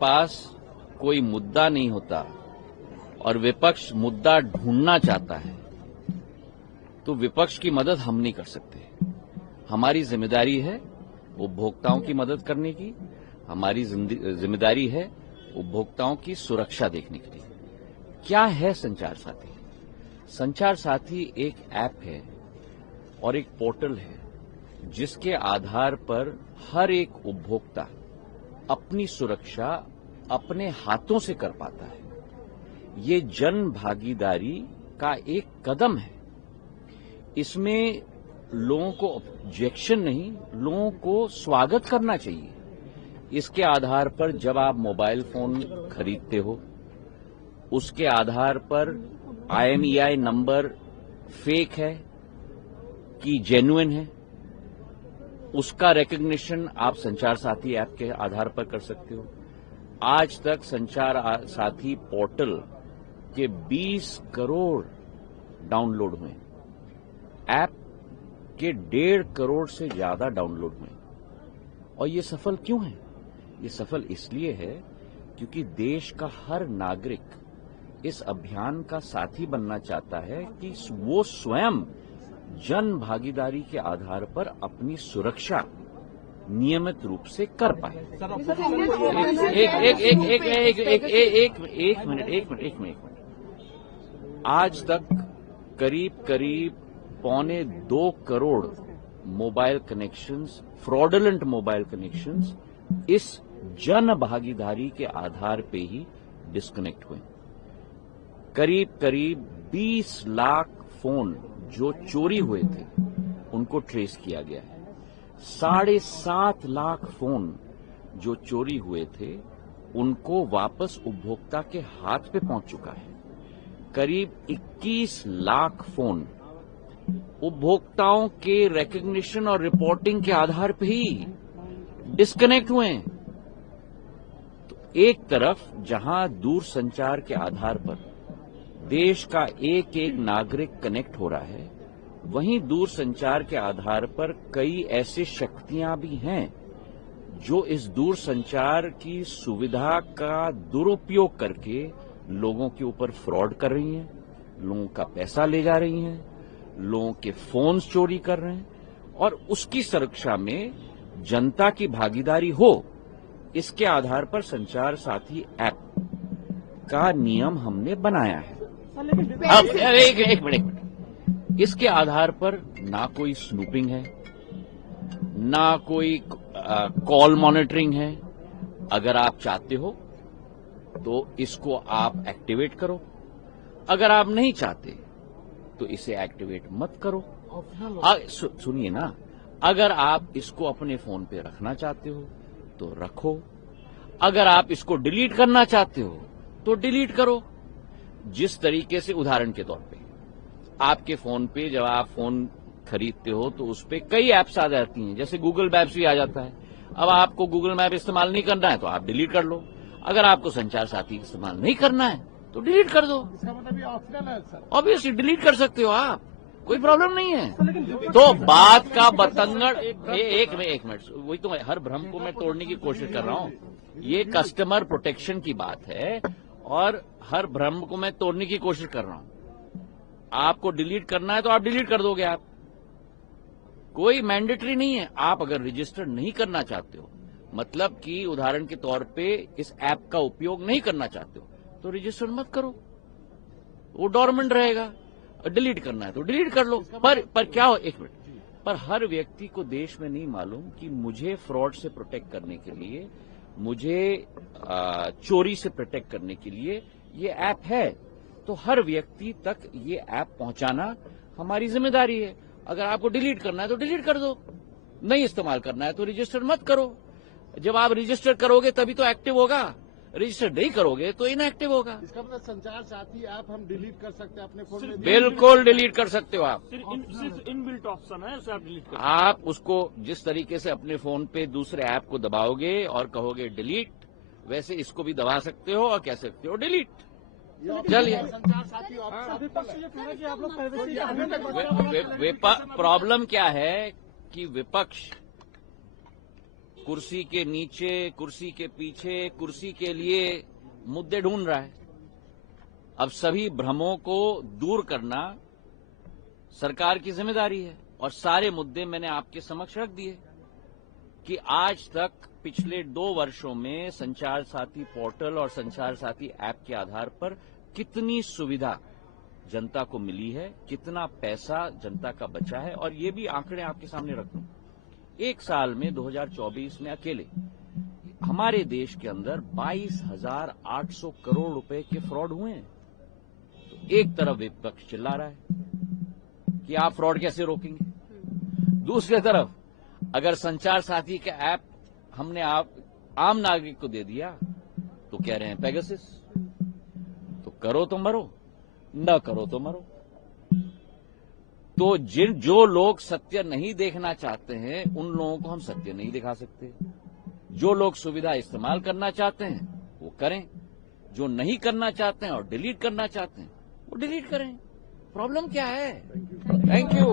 पास कोई मुद्दा नहीं होता और विपक्ष मुद्दा ढूंढना चाहता है तो विपक्ष की मदद हम नहीं कर सकते। हमारी जिम्मेदारी है उपभोक्ताओं की मदद करने की, हमारी जिम्मेदारी है उपभोक्ताओं की सुरक्षा देखने के लिए। क्या है संचार साथी? संचार साथी एक ऐप है और एक पोर्टल है जिसके आधार पर हर एक उपभोक्ता अपनी सुरक्षा अपने हाथों से कर पाता है। ये जन भागीदारी का एक कदम है। इसमें लोगों को ऑब्जेक्शन नहीं, लोगों को स्वागत करना चाहिए। इसके आधार पर जब आप मोबाइल फोन खरीदते हो, उसके आधार पर IMEI नंबर फेक है कि जेन्युइन है, उसका रिकॉग्निशन आप संचार साथी ऐप के आधार पर कर सकते हो। आज तक संचार साथी पोर्टल के 20 करोड़ डाउनलोड हुए, ऐप के 1.5 करोड़ से ज्यादा डाउनलोड हुए। और ये सफल क्यों है? ये सफल इसलिए है क्योंकि देश का हर नागरिक इस अभियान का साथी बनना चाहता है कि वो स्वयं जन भागीदारी के आधार पर अपनी सुरक्षा नियमित रूप से कर पाए। एक मिनट। आज तक करीब 1.25 crore mobile connections, fraudulent mobile connections इस जन भागीदारी के आधार पे ही डिस्कनेक्ट हुए। करीब 20 लाख फोन जो चोरी हुए थे उनको ट्रेस किया गया है। 7.5 लाख फोन जो चोरी हुए थे उनको वापस उपभोक्ता के हाथ पे पहुंच चुका है। करीब 21 लाख फोन उपभोक्ताओं के रिकॉग्निशन और रिपोर्टिंग के आधार पे ही डिस्कनेक्ट हुए हैं। तो एक तरफ जहां दूरसंचार के आधार पर देश का एक एक नागरिक कनेक्ट हो रहा है, वहीं दूरसंचार के आधार पर कई ऐसी शक्तियां भी हैं जो इस दूरसंचार की सुविधा का दुरुपयोग करके लोगों के ऊपर फ्रॉड कर रही हैं, लोगों का पैसा ले जा रही हैं, लोगों के फोन्स चोरी कर रहे हैं। और उसकी सुरक्षा में जनता की भागीदारी हो, इसके आधार पर संचार साथी ऐप का नियम हमने बनाया है। अब एक मिनट, इसके आधार पर ना कोई स्नूपिंग है, ना कोई कॉल मॉनिटरिंग है। अगर आप चाहते हो तो इसको आप एक्टिवेट करो, अगर आप नहीं चाहते तो इसे एक्टिवेट मत करो। सुनिए ना, अगर आप इसको अपने फोन पे रखना चाहते हो तो रखो, अगर आप इसको डिलीट करना चाहते हो तो डिलीट करो। जिस तरीके से, उदाहरण के तौर पे, आपके फोन पे जब आप फोन खरीदते हो तो उस पे कई ऐप्स आ जाती हैं, जैसे गूगल मैप्स भी आ जाता है। अब आपको गूगल मैप इस्तेमाल नहीं करना है तो आप डिलीट कर लो। अगर आपको संचार साथी इस्तेमाल नहीं करना है तो डिलीट कर दो। इसका मतलब ये ऑप्शनल है सर। ऑब्वियसली डिलीट कर सकते हो आप, कोई प्रॉब्लम नहीं है। तो बात का बतंगड़, एक मिनट, वही तो हर भ्रम को मैं तोड़ने की कोशिश कर रहा हूं। ये कस्टमर प्रोटेक्शन की बात है और हर भ्रम को मैं तोड़ने की कोशिश कर रहा हूं। आपको डिलीट करना है तो आप डिलीट कर दोगे, आप, कोई मैंडेटरी नहीं है। आप अगर रजिस्टर नहीं करना चाहते हो, मतलब कि उदाहरण के तौर पे इस ऐप का उपयोग नहीं करना चाहते हो, तो रजिस्टर मत करो, वो डोरमेंट रहेगा। डिलीट करना है तो डिलीट कर लो। पर क्या हो, एक मिनट, पर हर व्यक्ति को देश में नहीं मालूम कि मुझे फ्रॉड से प्रोटेक्ट करने के लिए, मुझे चोरी से प्रोटेक्ट करने के लिए ये ऐप है। तो हर व्यक्ति तक ये ऐप पहुंचाना हमारी जिम्मेदारी है। अगर आपको डिलीट करना है तो डिलीट कर दो, नहीं इस्तेमाल करना है तो रजिस्टर मत करो। जब आप रजिस्टर करोगे तभी तो एक्टिव होगा, रजिस्टर नहीं करोगे तो इनएक्टिव होगा। इसका मतलब संचार साथी ऐप हम डिलीट कर सकते हैं अपने फोन में? बिल्कुल डिलीट कर सकते हो आप। सिर्फ इनबिल्ट ऑप्शन है, उसे आप डिलीट कर। आप उसको जिस तरीके से अपने फोन पे दूसरे ऐप को दबाओगे और कहोगे डिलीट, वैसे इसको भी दबा सकते हो और कह सकते हो डिलीट। चलिए, संचार साथी प्रॉब्लम क्या है कि विपक्ष कुर्सी के नीचे, कुर्सी के पीछे, कुर्सी के लिए मुद्दे ढूंढ रहा है। अब सभी भ्रमों को दूर करना सरकार की जिम्मेदारी है और सारे मुद्दे मैंने आपके समक्ष रख दिए कि आज तक पिछले 2 वर्षों में संचार साथी पोर्टल और संचार साथी ऐप के आधार पर कितनी सुविधा जनता को मिली है, कितना पैसा जनता का बचा है। और ये भी आंकड़े आपके सामने रख दूं, एक साल में 2024 में अकेले हमारे देश के अंदर 22,800 करोड़ रुपए के फ्रॉड हुए हैं। तो एक तरफ विपक्ष चिल्ला रहा है कि आप फ्रॉड कैसे रोकेंगे, दूसरी तरफ अगर संचार साथी का ऐप हमने आम नागरिक को दे दिया तो कह रहे हैं पेगासस। तो करो तो मरो, न करो तो मरो। तो जो लोग सत्य नहीं देखना चाहते हैं उन लोगों को हम सत्य नहीं दिखा सकते। जो लोग सुविधा इस्तेमाल करना चाहते हैं वो करें, जो नहीं करना चाहते हैं और डिलीट करना चाहते हैं वो डिलीट करें। प्रॉब्लम क्या है? Thank you.